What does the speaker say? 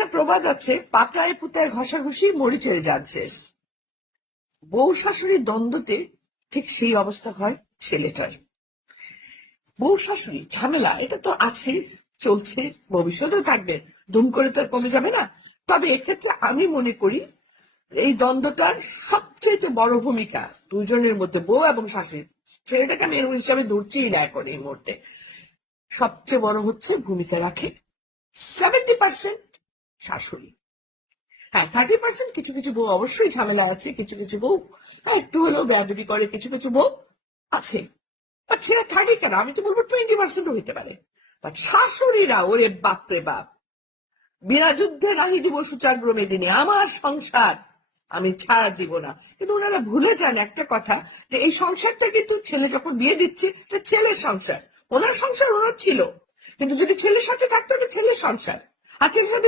একটা প্রবাদ আছে, পাতায় পুতায় ঘষাঘষি মরিচের জাত শেষ। বউ শাশুড়ির দ্বন্দ্বতে ঠিক সেই অবস্থা হয় ছেলেটার। বউ শাশুড়ি ঝামেলা এটা তো আছে, চলছে, ভবিষ্যতেও থাকবে, দুম করে তো আর কমে যাবে না। তবে এক্ষেত্রে আমি মনে করি এই দ্বন্দ্বটার সবচেয়ে বড় ভূমিকা দুজনের মধ্যে, বউ এবং শাশুড়ি, ছেলেটাকে আমি এর হিসাবে ধরছিই না এখন এই মুহূর্তে। সবচেয়ে বড় হচ্ছে ভূমিকা রাখে 70% শাশুড়ি। হ্যাঁ, 30% কিছু কিছু বউ অবশ্যই ঝামেলা আছে, কিছু কিছু বউ একটু হলেও বেয়াদবি করে, কিছু কিছু বউ আছে। সেটা 30 কেন, আমি তো বলবো 20%ও হইতে পারে। বাট শাশুড়িরা ওরে বাপরে বাপ, বিনা যুদ্ধে রাহি দিব সুচাগ্র মেদিনী, আমার সংসার আমি ছাড়া দিব না। কিন্তু ওনারা ভুলে যান একটা কথা, যে এই সংসারটা কিন্তু ছেলে যখন বিয়ে দিচ্ছে এটা ছেলের সংসার। ওনার সংসার ওনার ছিল, কিন্তু যদি ছেলের সাথে থাকতো এটা ছেলের সংসার। আর ছেলের সাথে